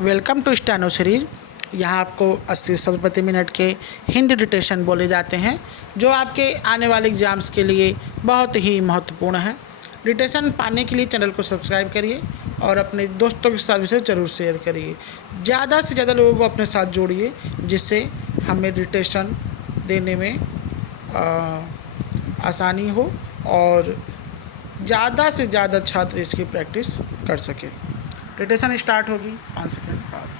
Welcome to steno series. यहाँ आपको 80 शब्द प्रति मिनट के हिंदी डिक्टेशन बोले जाते हैं जो आपके आने वाले एग्ज़ाम्स के लिए बहुत ही महत्वपूर्ण है। डिक्टेशन पाने के लिए चैनल को सब्सक्राइब करिए और अपने दोस्तों के साथ इसे ज़रूर शेयर करिए। ज़्यादा से ज़्यादा लोगों को अपने साथ जोड़िए जिससे हमें डिक्टेशन देने में आसानी हो और ज़्यादा से ज़्यादा छात्र इसकी प्रैक्टिस कर सके। डिक्टेशन स्टार्ट होगी 5 सेकंड बाद।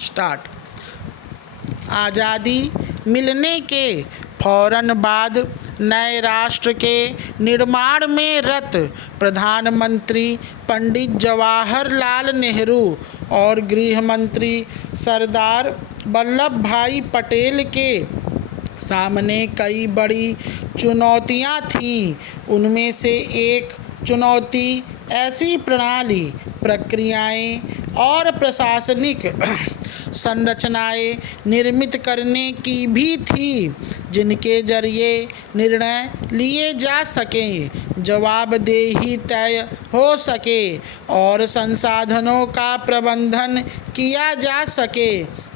स्टार्ट। आज़ादी मिलने के फौरन बाद नए राष्ट्र के निर्माण में रत प्रधानमंत्री पंडित जवाहरलाल नेहरू और गृह मंत्री सरदार वल्लभ भाई पटेल के सामने कई बड़ी चुनौतियां थीं। उनमें से एक चुनौती ऐसी प्रणाली, प्रक्रियाएं और प्रशासनिक संरचनाएं निर्मित करने की भी थी जिनके जरिए निर्णय लिए जा सकें, जवाबदेही तय हो सके और संसाधनों का प्रबंधन किया जा सके।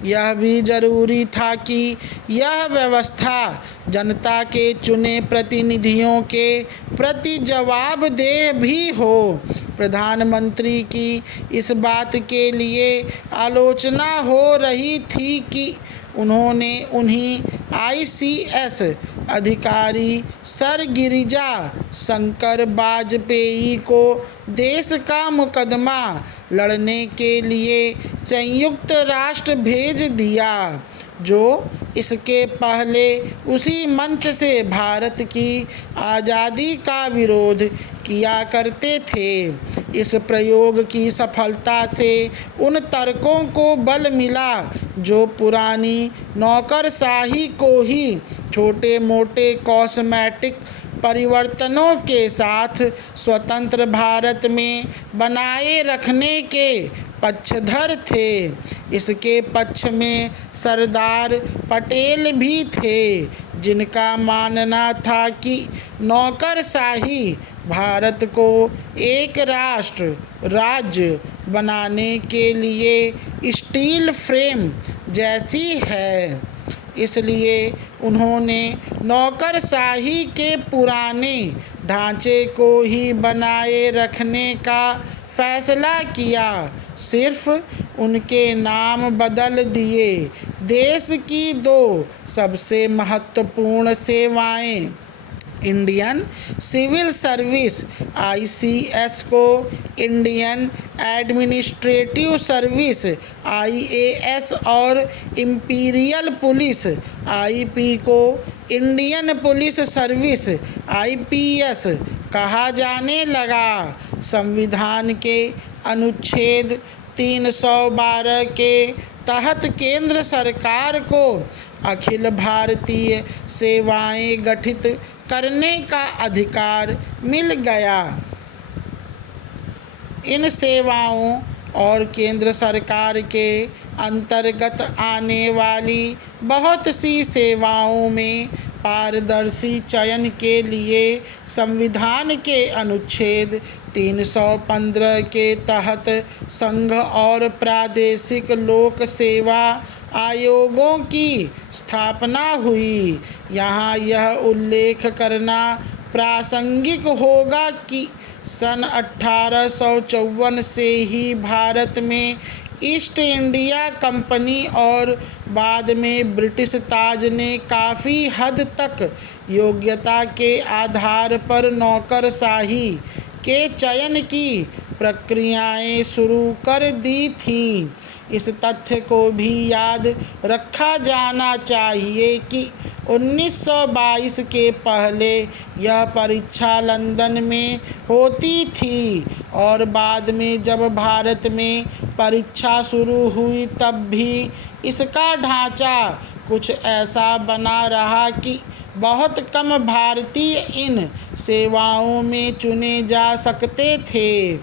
यह भी जरूरी था कि यह व्यवस्था जनता के चुने प्रतिनिधियों के प्रति जवाबदेह भी हो। प्रधानमंत्री की इस बात के लिए आलोचना हो रही थी कि उन्होंने उन्हीं ICS अधिकारी सर गिरिजा शंकर वाजपेयी को देश का मुकदमा लड़ने के लिए संयुक्त राष्ट्र भेज दिया, जो इसके पहले उसी मंच से भारत की आज़ादी का विरोध किया करते थे। इस प्रयोग की सफलता से उन तर्कों को बल मिला जो पुरानी नौकरशाही को ही छोटे मोटे कॉस्मेटिक परिवर्तनों के साथ स्वतंत्र भारत में बनाए रखने के पक्षधर थे। इसके पक्ष में सरदार पटेल भी थे जिनका मानना था कि नौकरशाही भारत को एक राष्ट्र राज्य बनाने के लिए स्टील फ्रेम जैसी है। इसलिए उन्होंने नौकरशाही के पुराने ढांचे को ही बनाए रखने का फैसला किया, सिर्फ उनके नाम बदल दिए। देश की दो सबसे महत्वपूर्ण सेवाएं, इंडियन सिविल सर्विस ICS को इंडियन एडमिनिस्ट्रेटिव सर्विस IAS और इंपीरियल पुलिस IP को इंडियन पुलिस सर्विस IPS कहा जाने लगा। संविधान के अनुच्छेद 312 के तहत केंद्र सरकार को अखिल भारतीय सेवाएं गठित करने का अधिकार मिल गया। इन सेवाओं और केंद्र सरकार के अंतर्गत आने वाली बहुत सी सेवाओं में पारदर्शी चयन के लिए संविधान के अनुच्छेद 315 के तहत संघ और प्रादेशिक लोक सेवा आयोगों की स्थापना हुई। यहाँ यह उल्लेख करना प्रासंगिक होगा कि सन 1854 से ही भारत में ईस्ट इंडिया कंपनी और बाद में ब्रिटिश ताज ने काफ़ी हद तक योग्यता के आधार पर नौकरशाही के चयन की प्रक्रियाएं शुरू कर दी थीं। इस तथ्य को भी याद रखा जाना चाहिए कि 1922 के पहले यह परीक्षा लंदन में होती थी और बाद में जब भारत में परीक्षा शुरू हुई तब भी इसका ढांचा कुछ ऐसा बना रहा कि बहुत कम भारतीय इन सेवाओं में चुने जा सकते थे।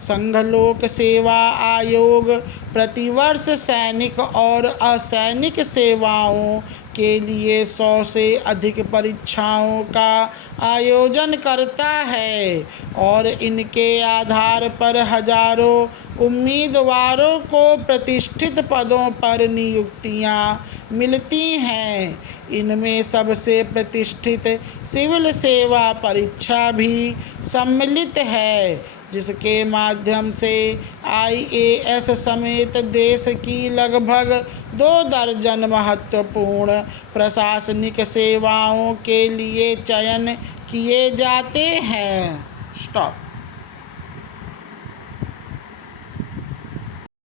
संघ लोक सेवा आयोग प्रतिवर्ष सैनिक और असैनिक सेवाओं के लिए 100 से अधिक परीक्षाओं का आयोजन करता है और इनके आधार पर हजारों उम्मीदवारों को प्रतिष्ठित पदों पर नियुक्तियां मिलती हैं। इनमें सबसे प्रतिष्ठित सिविल सेवा परीक्षा भी सम्मिलित है, जिसके माध्यम से IAS समेत देश की लगभग 2 दर्जन महत्वपूर्ण प्रशासनिक सेवाओं के लिए चयन किए जाते हैं। स्टॉप।